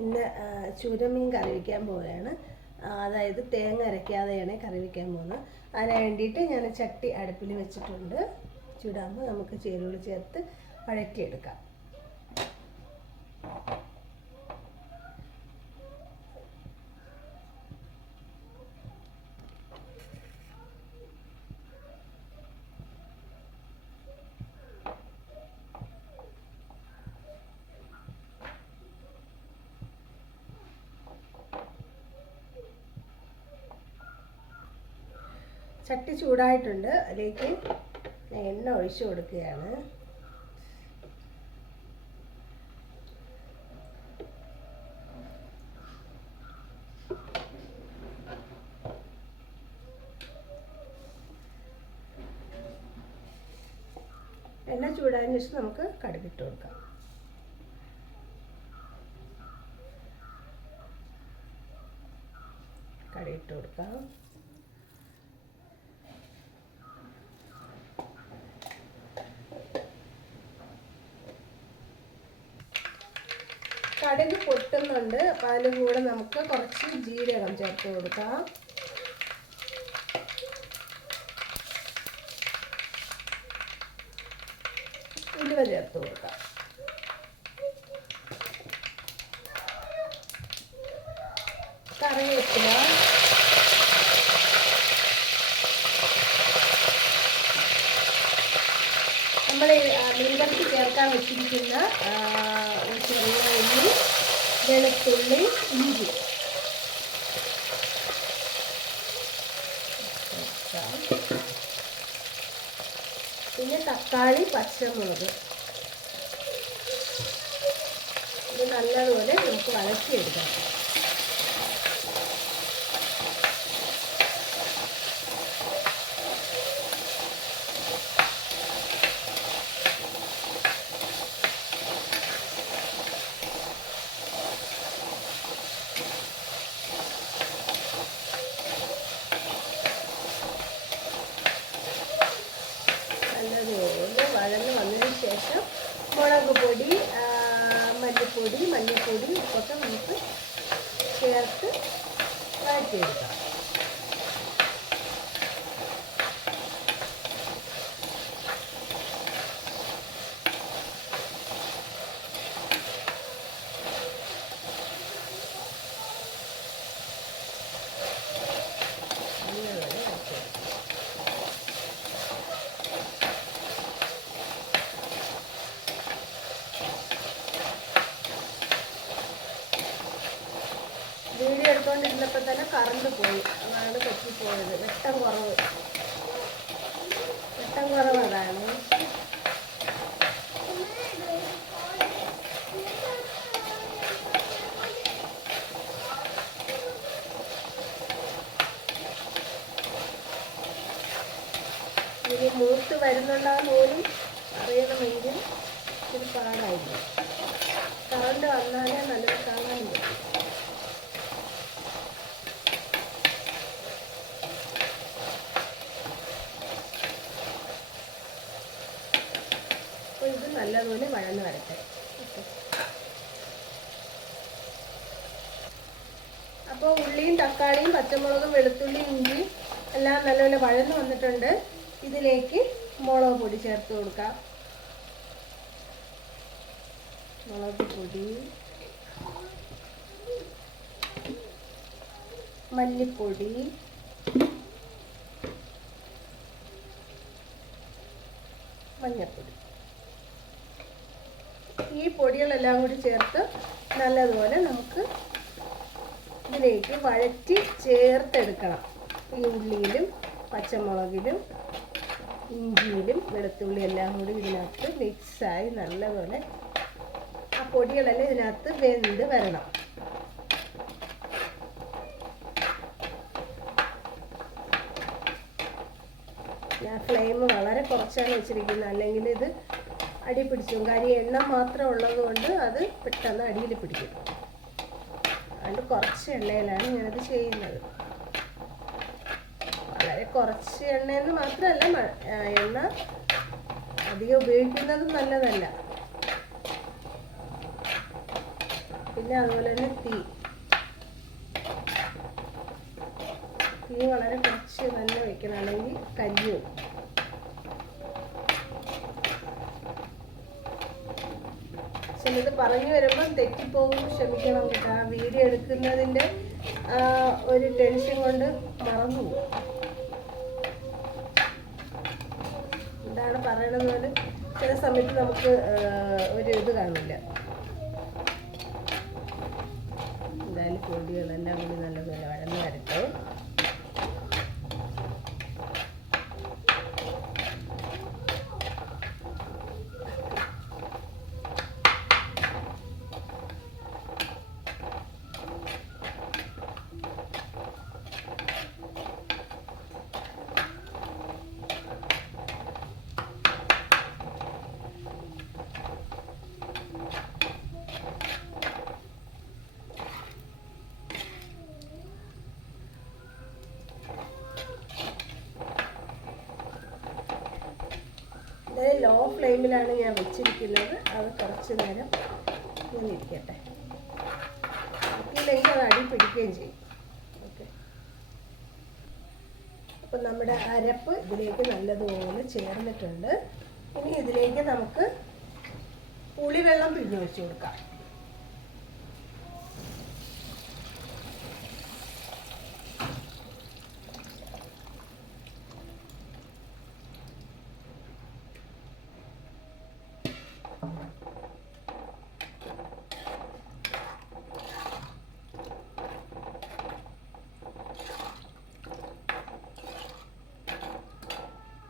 ഇന്ന് ചൂരമീൻ കറി വയ്ക്കാൻ പോവുകയാണ്. അതായത് തേങ്ങ അരയ്ക്കാതെയാണ് കറി വയ്ക്കാൻ പോകുന്നത്. അതിന് വേണ്ടിയിട്ട് ഞാൻ ചട്ടി അടുപ്പിൽ വെച്ചിട്ടുണ്ട്. ചൂടാകുമ്പോൾ നമുക്ക് ചേരുവകൾ ചേർത്ത് വഴറ്റിയെടുക്കാം. ചട്ടി ചൂടായിട്ടുണ്ട്. അതിലേക്ക് എണ്ണ ഒഴിച്ചു കൊടുക്കുകയാണ്. എണ്ണ ചൂടായതിനു ശേഷം നമുക്ക് കടുകിട്ട് കൊടുക്കാം. കടുകിട്ട് കൊടുക്കാം. കടുക് പൊട്ടുന്നുണ്ട്. അപ്പോൾ അതിന് കൂടെ നമുക്ക് കുറച്ച് ജീരകം ചേർത്ത് കൊടുക്കാം. ഉലുവ ചേർത്ത് കൊടുക്കാം. കറിവേപ്പില, നമ്മൾ മീൻകറിക്ക് ചേർക്കാൻ വെച്ചിരിക്കുന്ന ചെറിയ ഉള്ളി, വെളുത്തുള്ളി, ഇഞ്ചി, പിന്നെ തക്കാളി, പച്ചമുളക്. ഇത് നല്ലതുപോലെ നമുക്ക് വഴറ്റിയെടുക്കാം. നല്ലതുപോലെ വഴന്ന് വന്നതിന് ശേഷം മുളക് പൊടി, മല്ലിപ്പൊടി ഉപ്പൊക്കെ നമുക്ക് ചേർത്ത് വഴറ്റിയെടുക്കാം. വീഡിയോ എടുത്തുകൊണ്ടിരുന്നപ്പോൾ തന്നെ കറണ്ട് പോയി. അതാണ് പറ്റിപ്പോയത്. വെട്ടം കുറവ് അതാണ്. ഇനി മൂത്ത് വരുന്നുണ്ടാകുന്ന പോലും അറിയണമെങ്കിൽ ഇത് പാടായില്ല. കറണ്ട് വന്നാലേ നല്ലത് കാണാൻ പറ്റും. ഇത് നല്ലതുപോലെ വഴന്ന് വരട്ടെ. അപ്പോൾ ഉള്ളിയും തക്കാളിയും പച്ചമുളകും വെളുത്തുള്ളിയും ഇഞ്ചിയും എല്ലാം നല്ലപോലെ വഴന്ന് വന്നിട്ടുണ്ട്. ഇതിലേക്ക് മുളക് പൊടി ചേർത്ത് കൊടുക്കാം. മുളക് പൊടി, മല്ലിപ്പൊടി, മഞ്ഞൾപ്പൊടി. ഈ പൊടികളെല്ലാം കൂടി ചേർത്ത് നല്ലതുപോലെ നമുക്ക് ഇതിലേക്ക് വഴറ്റി ചേർത്തെടുക്കണം. ഈ ഉള്ളിയിലും പച്ചമുളകിലും ഇഞ്ചിയിലും വെളുത്തുള്ളി എല്ലാം കൂടി ഇതിനകത്ത് മിക്സായി നല്ലപോലെ ആ പൊടികളെല്ലാം ഇതിനകത്ത് വെന്ത് വരണം. ഞാൻ ഫ്ലെയിം വളരെ കുറച്ചാണ് വെച്ചിരിക്കുന്നത്. അല്ലെങ്കിൽ ഇത് അടി പിടിച്ചു. കാര്യം എണ്ണ മാത്രം ഉള്ളത് കൊണ്ട് അത് പെട്ടെന്ന് അടിയിൽ പിടിക്കും. അതുകൊണ്ട് കുറച്ച് എണ്ണയിലാണ് ഞാനത് ചെയ്യുന്നത്. വളരെ കുറച്ച് എണ്ണയെന്ന് മാത്രമല്ല, എണ്ണ അധികം ഉപയോഗിക്കുന്നത് നല്ലതല്ല. പിന്നെ അതുപോലെ തന്നെ തീ വളരെ കുറച്ച് തന്നെ വെക്കണം, അല്ലെങ്കിൽ കരിയും. ചിലത് പറഞ്ഞു വരുമ്പം തെറ്റിപ്പോകും, ക്ഷമിക്കണം കേട്ടോ. ആ വീഡിയോ എടുക്കുന്നതിൻ്റെ ഒരു ടെൻഷൻ കൊണ്ട് മറന്നു പോകും. എന്താണ് പറയണമെന്ന് പോലെ ചില സമയത്ത് നമുക്ക് ഒരു ഇത് കാണില്ല. എന്തായാലും പൊടികളെല്ലാം കൂടി നല്ലപോലെ വഴന്ന് വരട്ടെ. ലോ ഫ്ലെയിമിലാണ് ഞാൻ വെച്ചിരിക്കുന്നത്. അത് കുറച്ച് നേരം ഇങ്ങനെ ഇരിക്കട്ടെ. ഇല്ലെങ്കിൽ അത് അടി പിടിക്കുകയും ചെയ്യും. ഓക്കെ, അപ്പം നമ്മുടെ അരപ്പ് ഇതിലേക്ക് നല്ലതുപോലെ ചേർന്നിട്ടുണ്ട്. ഇനി ഇതിലേക്ക് നമുക്ക് പുളിവെള്ളം പിഴിഞ്ഞൊഴിച്ച് കൊടുക്കാം.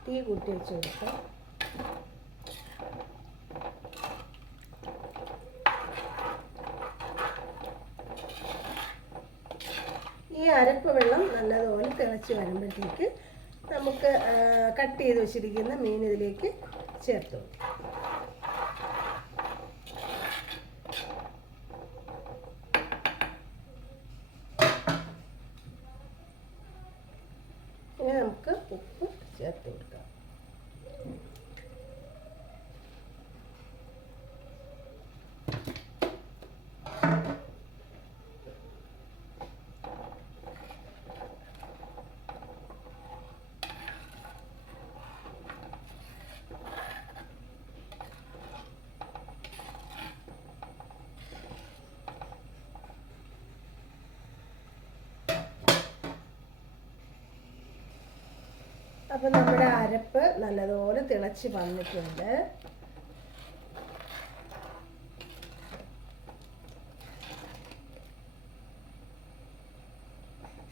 തീ കൂട്ടി വെച്ച് കൊടുക്കാം. ഈ അരപ്പ് വെള്ളം നല്ലതുപോലെ തിളച്ച് വരുമ്പോഴത്തേക്ക് നമുക്ക് കട്ട് ചെയ്ത് വെച്ചിരിക്കുന്ന മീൻ ഇതിലേക്ക് ചേർത്ത് കൊടുക്കാം. ഇനി നമുക്ക് ഉപ്പ് ചേർത്ത് കൊടുക്കാം. അപ്പോൾ നമ്മുടെ അരപ്പ് നല്ലതുപോലെ തിളച്ച് വന്നിട്ടുണ്ട്.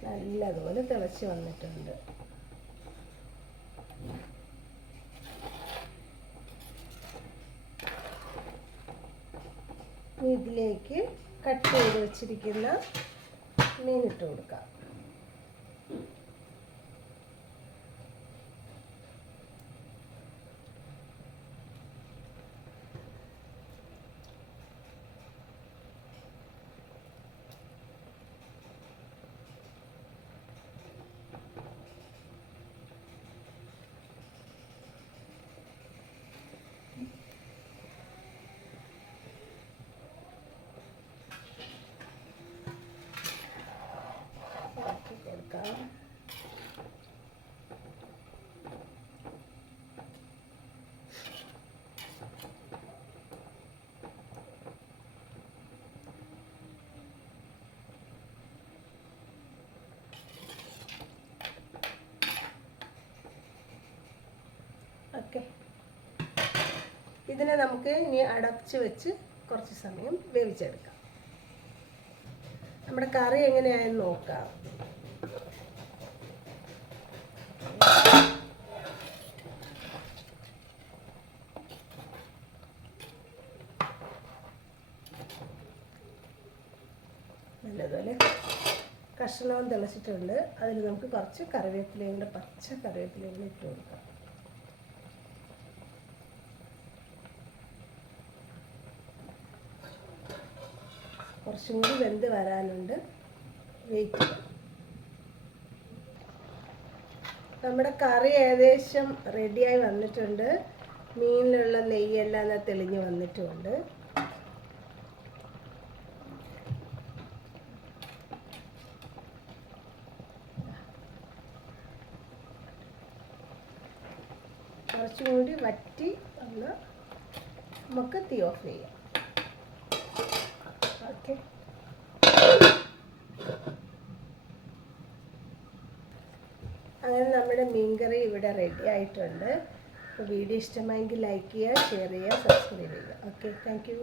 നല്ലതുപോലെ തിളച്ച് വന്നിട്ടുണ്ട്. ഇതിലേക്ക് കട്ട് ചെയ്ത് വെച്ചിരിക്കുന്ന മീൻ ഇട്ട് കൊടുക്കാം. ഓക്കെ, ഇതിനെ നമുക്ക് ഇനി അടച്ച് വെച്ച് കുറച്ച് സമയം വേവിച്ചെടുക്കാം. നമ്മുടെ കറി എങ്ങനെയായെന്ന് നോക്കാം. നല്ലതുപോലെ കഷ്ണവും തിളച്ചിട്ടുണ്ട്. അതിൽ നമുക്ക് കുറച്ച് കറിവേപ്പിലയും കൂടെ, പച്ച കറിവേപ്പിലയും കൂടെ ഇട്ട് കൊടുക്കാം. കുറച്ചും കൂടി വെന്ത് വരാനുണ്ട്, വെയിറ്റ് ചെയ്യാം. നമ്മുടെ കറി ഏകദേശം റെഡിയായി വന്നിട്ടുണ്ട്. മീനിലുള്ള നെയ്യെല്ലാം തെളിഞ്ഞ് വന്നിട്ടുമുണ്ട്. കുറച്ചും കൂടി വറ്റി വന്ന് നമുക്ക് തീ ഓഫ് ചെയ്യാം. ഓക്കെ, അങ്ങനെ നമ്മുടെ മീൻകറി ഇവിടെ റെഡി ആയിട്ടുണ്ട്. അപ്പോൾ വീഡിയോ ഇഷ്ടമായെങ്കിൽ ലൈക്ക് ചെയ്യുക, ഷെയർ ചെയ്യുക, സബ്സ്ക്രൈബ് ചെയ്യുക. Okay, thank you.